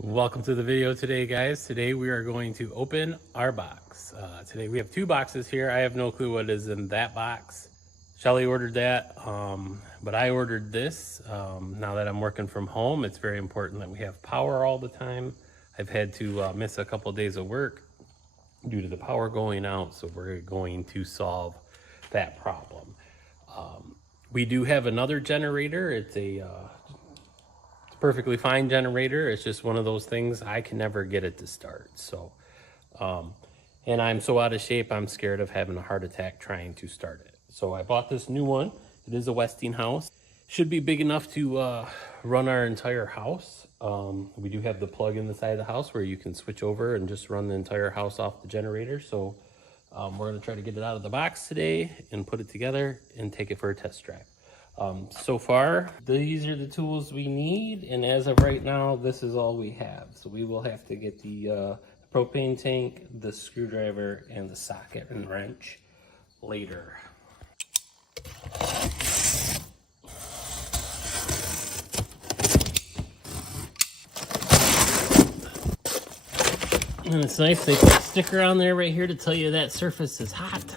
Welcome to the video today, guys. Today we are going to open our box. Today we have two boxes here. I have no clue what is in that box. Shelly ordered that, but I ordered this. Now that I'm working from home, it's very important that we have power all the time. I've had to miss a couple days of work due to the power going out, so we're going to solve that problem. We do have another generator. It's a perfectly fine generator. It's just one of those things I can never get it to start. So, and I'm so out of shape, I'm scared of having a heart attack trying to start it. So I bought this new one. It is a Westinghouse. Should be big enough to run our entire house. We do have the plug in the side of the house where you can switch over and just run the entire house off the generator. So we're gonna try to get it out of the box today and put it together and take it for a test drive. So far, these are the tools we need, and as of right now, this is all we have. So we will have to get the propane tank, the screwdriver, and the socket and wrench later. And it's nice, they put a sticker on there right here to tell you that surface is hot.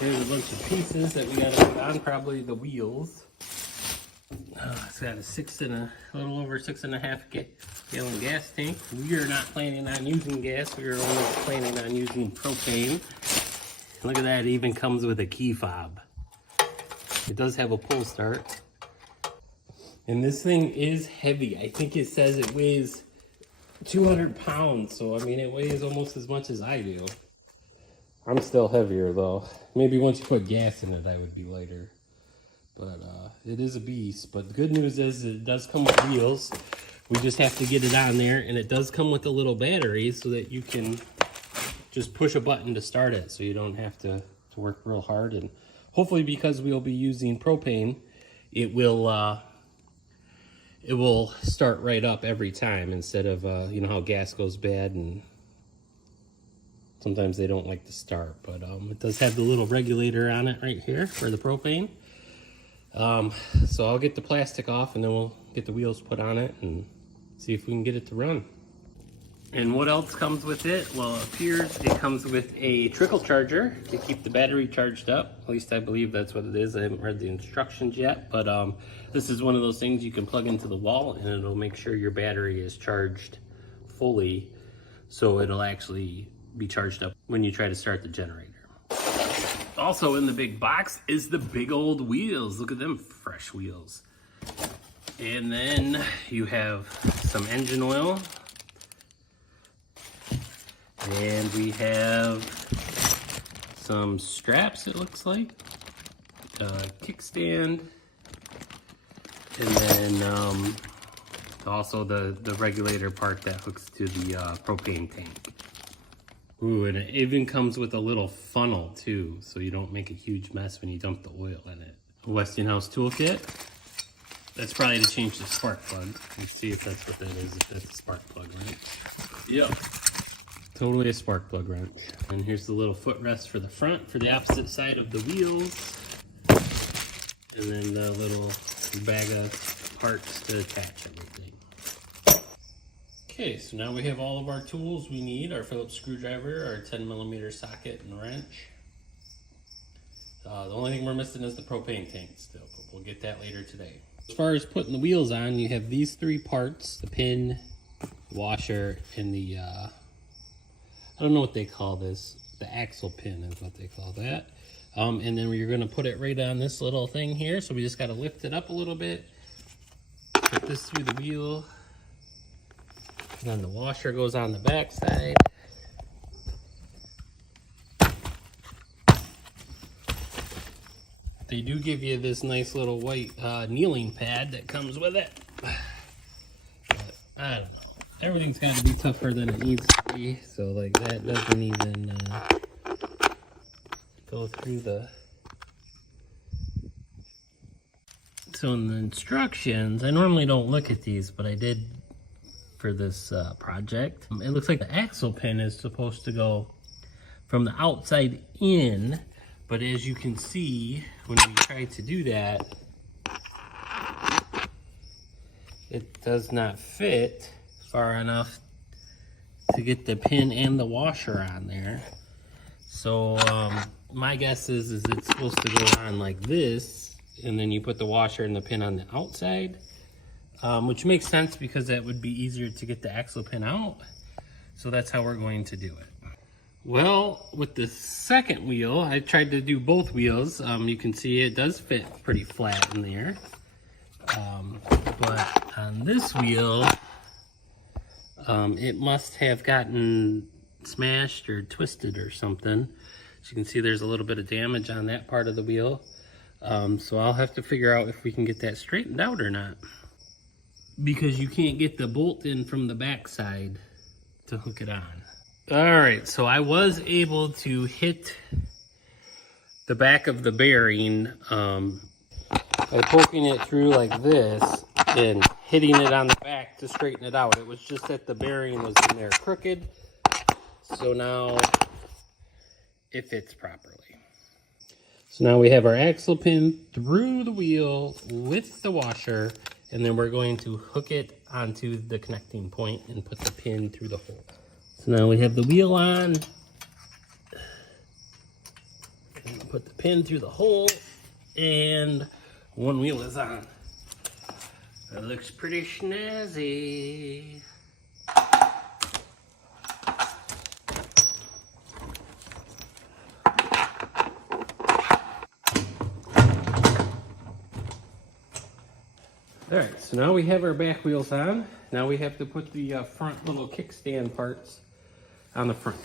There's a bunch of pieces that we gotta put on, probably the wheels. It's got a little over 6.5 gallon gas tank. We are not planning on using gas. We are only planning on using propane. Look at that, it even comes with a key fob. It does have a pull start. And this thing is heavy. I think it says it weighs 200 pounds. So, I mean, it weighs almost as much as I do. I'm still heavier though. Maybe once you put gas in it, I would be lighter. But it is a beast. But the good news is it does come with wheels. We just have to get it on there, and it does come with a little battery so that you can just push a button to start it, so you don't have to work real hard. And hopefully, because we'll be using propane, it will start right up every time instead of you know how gas goes bad and sometimes they don't like to start. But it does have the little regulator on it right here for the propane. So I'll get the plastic off and then we'll get the wheels put on it and see if we can get it to run. And what else comes with it? Well, it appears it comes with a trickle charger to keep the battery charged up. At least I believe that's what it is. I haven't read the instructions yet, but this is one of those things you can plug into the wall and it'll make sure your battery is charged fully, so it'll actually be charged up when you try to start the generator. Also in the big box is the big old wheels. Look at them fresh wheels. And then you have some engine oil. And we have some straps, it looks like. Kickstand. And then also the regulator part that hooks to the propane tank. Ooh, and it even comes with a little funnel too, so you don't make a huge mess when you dump the oil in it. A Westinghouse toolkit. That's probably to change the spark plug. Let's see if that's what that is, if that's a spark plug wrench. Yep. Totally a spark plug wrench. And here's the little footrest for the front, for the opposite side of the wheels. And then the little bag of parts to attach everything. Okay, so now we have all of our tools we need, our Phillips screwdriver, our 10mm socket and wrench. The only thing we're missing is the propane tank still, but we'll get that later today. As far as putting the wheels on, you have these three parts: the pin, the washer, and the, I don't know what they call this, the axle pin is what they call that. And then you're gonna put it right on this little thing here, so we just gotta lift it up a little bit, put this through the wheel. And then the washer goes on the back side. They do give you this nice little white kneeling pad that comes with it. But I don't know. Everything's got to be tougher than it needs to be. So like that doesn't even go through the... So in the instructions, I normally don't look at these, but I did for this project. It looks like the axle pin is supposed to go from the outside in, but as you can see, when we try to do that, it does not fit far enough to get the pin and the washer on there. So my guess is it's supposed to go on like this, and then you put the washer and the pin on the outside, which makes sense because that would be easier to get the axle pin out. So that's how we're going to do it. Well, with the second wheel, I tried to do both wheels. You can see it does fit pretty flat in there. But on this wheel, it must have gotten smashed or twisted or something. As you can see, there's a little bit of damage on that part of the wheel. So I'll have to figure out if we can get that straightened out or not, because you can't get the bolt in from the back side to hook it on. All right, so I was able to hit the back of the bearing by poking it through like this and hitting it on the back to straighten it out. It was just that the bearing was in there crooked, so now it fits properly. So now we have our axle pin through the wheel with the washer, and then we're going to hook it onto the connecting point and put the pin through the hole. So now we have the wheel on. Put the pin through the hole, and one wheel is on. That looks pretty snazzy. All right, so now we have our back wheels on. Now we have to put the front little kickstand parts on the front.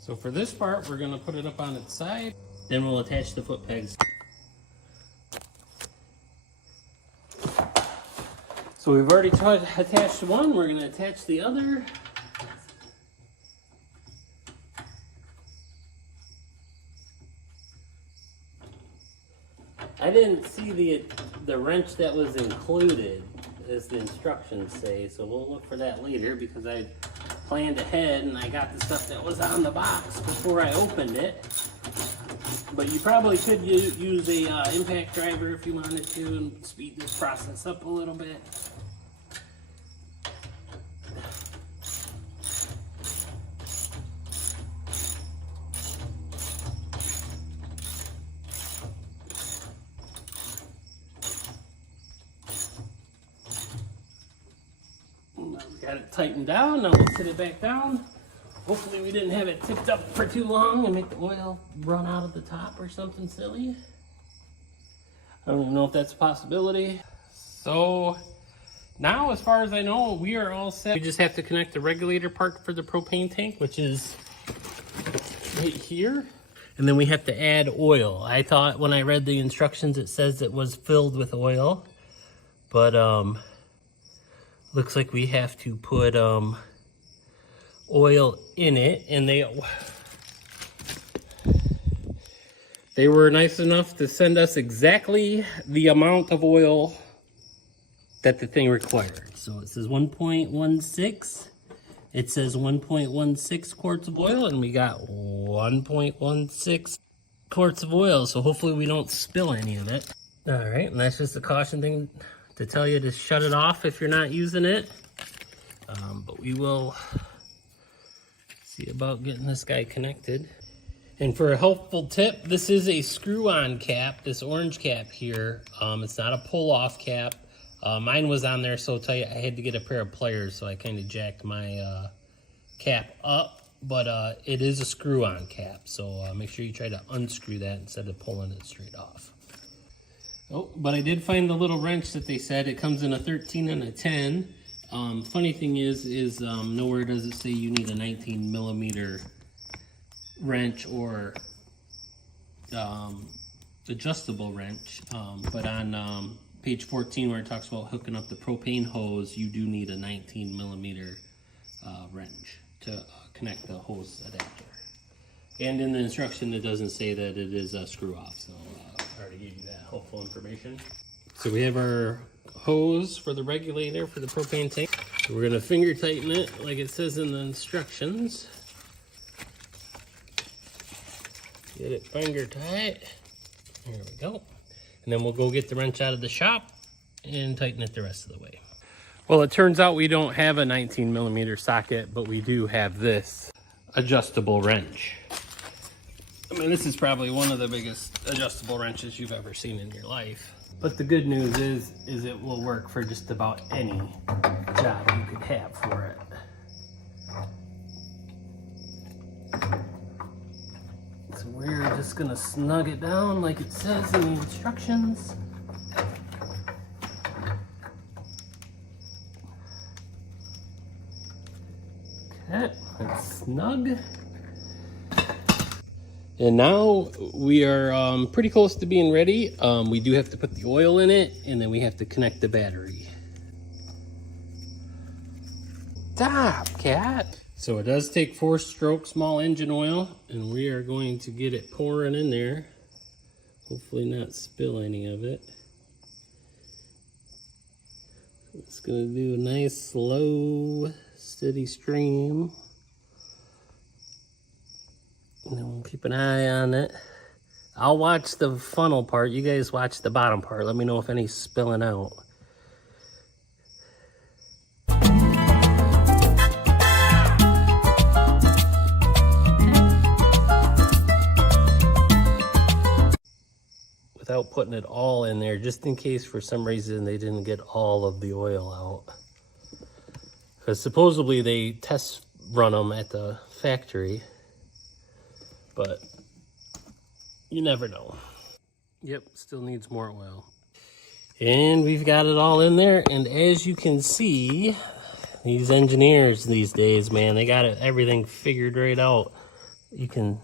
So for this part, we're gonna put it up on its side. Then we'll attach the foot pegs. So we've already attached one, we're gonna attach the other. I didn't see the wrench that was included, as the instructions say, so we'll look for that later, because I planned ahead and I got the stuff that was on the box before I opened it. But you probably could use a impact driver if you wanted to and speed this process up a little bit. Got it tightened down, now we'll sit it back down. Hopefully we didn't have it tipped up for too long and make the oil run out of the top or something silly. I don't even know if that's a possibility. So now, as far as I know, we are all set. We just have to connect the regulator part for the propane tank, which is right here. And then we have to add oil. I thought when I read the instructions, it says it was filled with oil, but looks like we have to put oil in it, and they were nice enough to send us exactly the amount of oil that the thing required. So it says 1.16. It says 1.16 quarts of oil, and we got 1.16 quarts of oil. So hopefully we don't spill any of it. All right, and that's just a caution thing to tell you to shut it off if you're not using it. But we will see about getting this guy connected. And for a helpful tip, this is a screw-on cap, this orange cap here. It's not a pull-off cap. Mine was on there so tight I had to get a pair of pliers, so I kind of jacked my cap up. But it is a screw-on cap, so make sure you try to unscrew that instead of pulling it straight off. Oh, but I did find the little wrench that they said. It comes in a 13 and a 10. Funny thing is nowhere does it say you need a 19 millimeter wrench or adjustable wrench. But on page 14, where it talks about hooking up the propane hose, you do need a 19 millimeter wrench to connect the hose adapter. And in the instruction, it doesn't say that it is a screw off, so I already gave you that helpful information. So we have our hose for the regulator for the propane tank. We're gonna finger tighten it like it says in the instructions. Get it finger tight. There we go. And then we'll go get the wrench out of the shop and tighten it the rest of the way. Well, it turns out we don't have a 19mm socket, but we do have this adjustable wrench. I mean, this is probably one of the biggest adjustable wrenches you've ever seen in your life. But the good news is it will work for just about any job you could have for it. So we're just gonna snug it down like it says in the instructions. Okay, it's snug. And now we are pretty close to being ready. We do have to put the oil in it, and then we have to connect the battery. Stop, cat. So it does take 4-stroke small engine oil, and we are going to get it pouring in there. Hopefully not spill any of it. It's gonna do a nice, slow, steady stream. And then we'll keep an eye on it. I'll watch the funnel part. You guys watch the bottom part. Let me know if any's spilling out. Without putting it all in there, just in case for some reason they didn't get all of the oil out. Because supposedly they test run them at the factory. But you never know. Yep, still needs more oil. And we've got it all in there. And as you can see, these engineers these days, man, they got everything figured right out. You can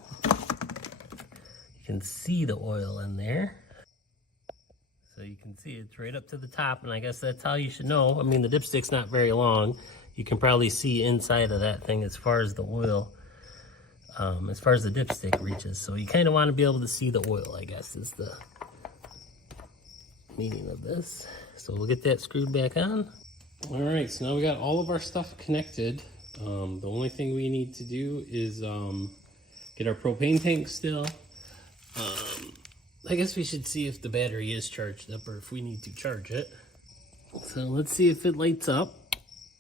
see the oil in there. So you can see it's right up to the top, and I guess that's how you should know. I mean, the dipstick's not very long. You can probably see inside of that thing as far as the oil. As far as the dipstick reaches. So you kind of want to be able to see the oil, I guess, is the meaning of this. So we'll get that screwed back on. All right, so now we got all of our stuff connected. The only thing we need to do is get our propane tank still. I guess we should see if the battery is charged up or if we need to charge it. So let's see if it lights up.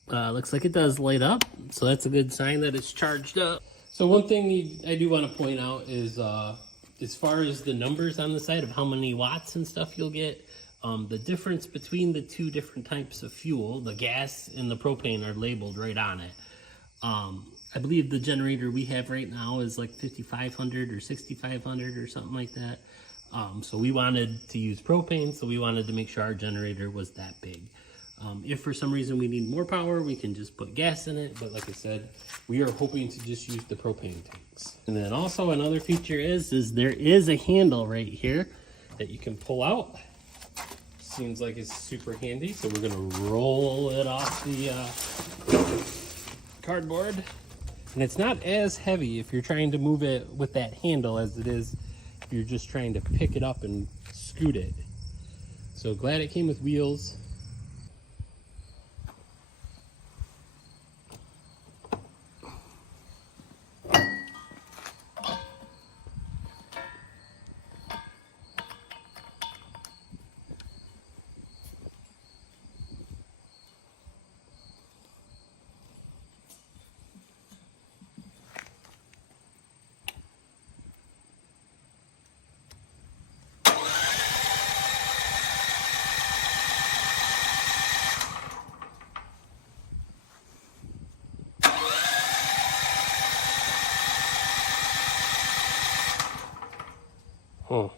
Looks like it does light up. So that's a good sign that it's charged up. So one thing I do want to point out is as far as the numbers on the side of how many watts and stuff you'll get, the difference between the two different types of fuel, the gas and the propane, are labeled right on it. I believe the generator we have right now is like 5,500 or 6,500 or something like that. So we wanted to use propane, so we wanted to make sure our generator was that big. If for some reason we need more power, we can just put gas in it. But like I said, we are hoping to just use the propane tanks. And then also another feature is there is a handle right here that you can pull out. Seems like it's super handy. So we're gonna roll it off the cardboard. And it's not as heavy if you're trying to move it with that handle as it is if you're just trying to pick it up and scoot it. So glad it came with wheels. Oh.